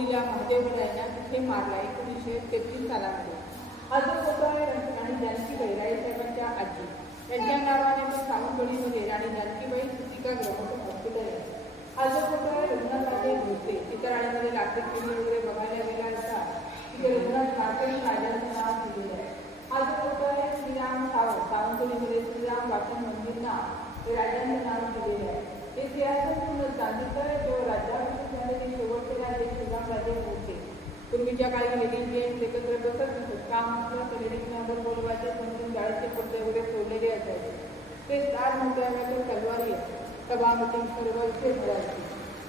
होळीला महादेवरायांना तिथे मारला 1933 सालामध्ये. हा जो फोटो आहे राणी जानकीबाई रायसाहेबांच्या आजी त्यांच्या नावाने मग सावंतवाडीमध्ये राणी जानकीबाई सुतिकागृह मोठं हॉस्पिटल आहे. हा जो फोटो आहे रघुनाथराजे भोसले चित्रराणीमध्ये लाकडी किल्ली वगैरे बघायला गेला असता तिथे रघुनाथ नाटे राजांचं नाव दिलेलं आहे. हा जो फोटो आहे श्रीराम सावंतवाडीमध्ये श्रीराम वाचन मंदिर नाव हे राजांचं नाव दिलेलं आहे. हे इतिहासातून सांगितलं आहे जो राज्याभिषेक झालेले शेवटचे राजे श्रीरामराजे भोसले. पूर्वीच्या काळी लेडीज जेंट्स एकत्र बसत नसत. काम असलं तर लेडीज नंबर बोलवायचे समजून जाळीचे पडदे वगैरे सोडलेले असायचे. ते स्टार मोठ्यामध्ये तलवारी सभामती सर्व इथे भरायचे.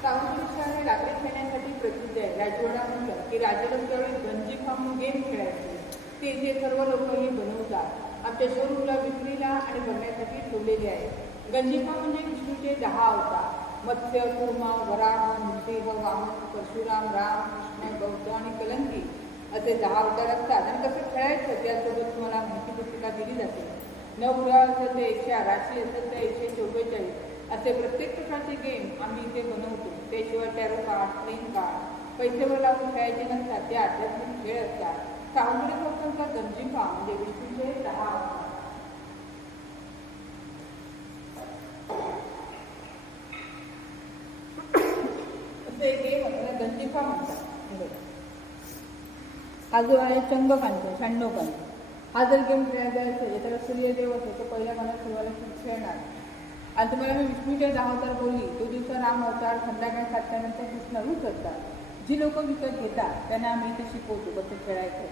सावंतवाडी शहर हे लाकडी खेळण्यासाठी प्रसिद्ध आहे. राजवाडा म्हटलं की राजे लोक त्यावेळी गंजी फार्म गेम खेळायचे. ते इथे सर्व लोक हे बनवतात. आमच्या शोरूमला विक्रीला आणि बघण्यासाठी ठेवलेले आहे. गंजिफा म्हणजे विष्णूचे 10 अवतार मत्स्य कुर्मा वराह नृसिंह वामन परशुराम राम कृष्ण बौद्ध आणि कलंकी असे 10 अवतार असतात. आणि कसं खेळायचं त्यासोबत तुम्हाला माहिती पुस्तिका दिली जाते. 9 ग्रह असेल ते 188 असेल तर 144 असे प्रत्येक प्रकारचे गेम आम्ही इथे बनवतो. त्याशिवाय टॅरो कार्ड प्लेन कार्ड पैसेवर लावून खेळायचे नसतात. ते आध्यात्मिक खेळ असतात. सावंतवाडी लोकांचा गंजिफा म्हणजे विष्णूचे 10 अवतार. गेम आपल्याला गंजिफा म्हणतात. हा जो आहे चंगकांचा 96 कांचा. हा जर गेम खेळायचा असेल तर सूर्यदेव असेल तो पहिल्या गाण्यात सुरुवातीला खेळणार. आणि तुम्हाला मी विष्णूचे 10 अवतार बोलली तो दिवसा राम अवतार संध्याकाळी 7 नंतर कृष्ण रूप असतात. जी लोक विकत घेतात त्यांना आम्ही इथे शिकवतो कसं खेळायचं.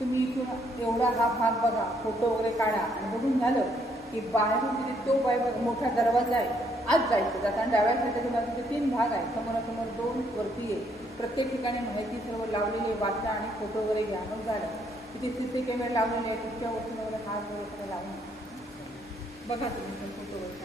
तुम्ही इथून एवढा हा भाग बघा फोटो वगैरे काढा आणि बघून झालं की बाहेरून तिथे तो मोठा दरवाजा आहे. आज जायचं जाताना डाव्या साईडला तुम्हाला तिथे 3 भाग आहे. समोरासमोर 2 वरती आहे. प्रत्येक ठिकाणी माहिती सर्व लावलेली वाचा आणि फोटो वगैरे घ्या. मग झालं तिथे CC कॅमेरा लावलेले आहे. तुमच्या वरती वगैरे हात वगैरे लावून बघा तुम्ही फोटो वगैरे.